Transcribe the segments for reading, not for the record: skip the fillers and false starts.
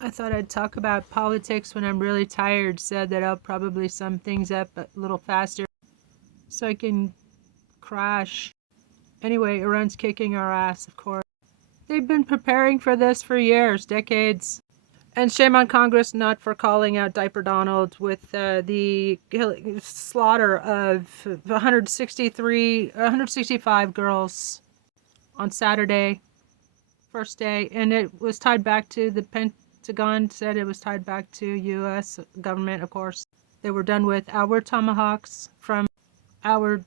I thought I'd talk about politics when I'm really tired, so that I'll probably sum things up a little faster so I can crash. Anyway, Iran's kicking our ass, of course. They've been preparing for this for years, decades. And shame on Congress not for calling out Diaper Donald with the slaughter of 165 girls on Saturday, first day. And it was tied back to the Pentagon, said it was tied back to U.S. government, of course. They were done with our Tomahawks from our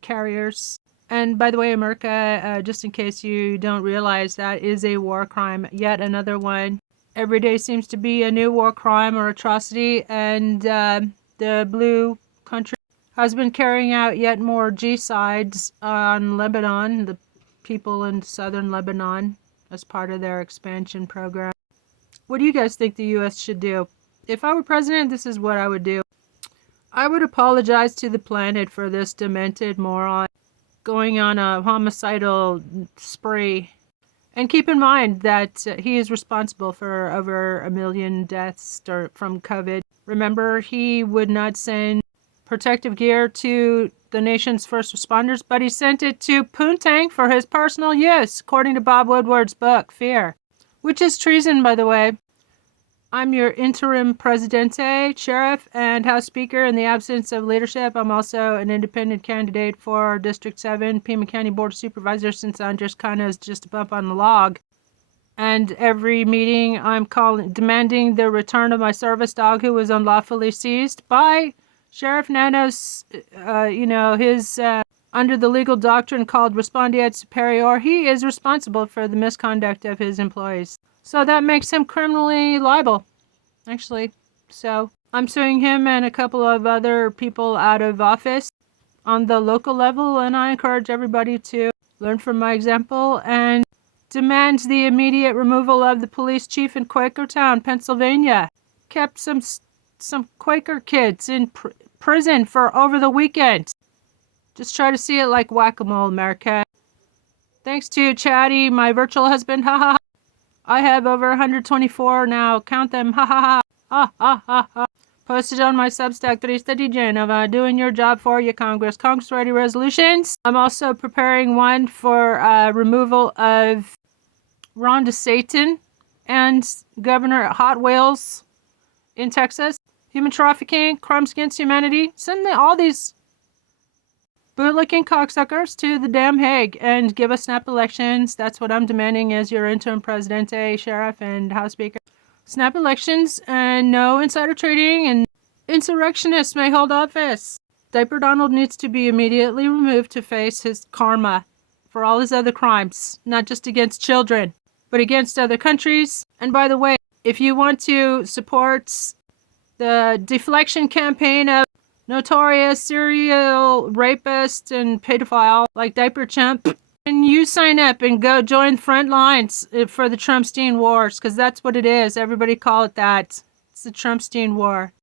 carriers. And by the way, America, just in case you don't realize, that is a war crime. Yet another one. Every day seems to be a new war crime or atrocity, and the blue country has been carrying out yet more G-sides on Lebanon, the people in southern Lebanon, as part of their expansion program. What do you guys think the U.S. should do? If I were president, this is what I would do. I would apologize to the planet for this demented moron going on a homicidal spree. And keep in mind that he is responsible for over 1 million deaths from COVID. Remember, he would not send protective gear to the nation's first responders, but he sent it to Poontang for his personal use, according to Bob Woodward's book, Fear, which is treason, by the way. I'm your interim presidente, sheriff, and House Speaker in the absence of leadership. I'm also an independent candidate for District 7, Pima County Board of Supervisors, since Andres Cano is just a bump on the log. And every meeting I'm demanding the return of my service dog who was unlawfully seized by Sheriff Nanos, his under the legal doctrine called respondeat superior. He is responsible for the misconduct of his employees. So that makes him criminally liable, actually. So I'm suing him and a couple of other people out of office on the local level, and I encourage everybody to learn from my example and demand the immediate removal of the police chief in Quakertown, Pennsylvania. Kept some Quaker kids in prison for over the weekend. Just try to see it like whack-a-mole, America. Thanks to Chatty, my virtual husband, ha ha ha. I have over 124 now. Count them. Ha ha ha. Ha ha ha ha. Posted on my Substack, Trista Di Genova. Doing your job for you, Congress. Congress ready resolutions. I'm also preparing one for removal of Ron DeSatan and Governor Hot Wheels in Texas. Human trafficking, crimes against humanity. Send all these bootlicking cocksuckers to the damn Hague and give us snap elections. That's what I'm demanding as your interim presidente, sheriff, and House Speaker. Snap elections and no insider trading, and insurrectionists may hold office. Diaper Donald needs to be immediately removed to face his karma for all his other crimes, not just against children, but against other countries. And by the way, if you want to support the deflection campaign of notorious serial rapist and pedophile like Diaper Chimp, and you sign up and go join front lines for the Trumpstein Wars, because that's what it is. Everybody call it that. It's the Trumpstein War.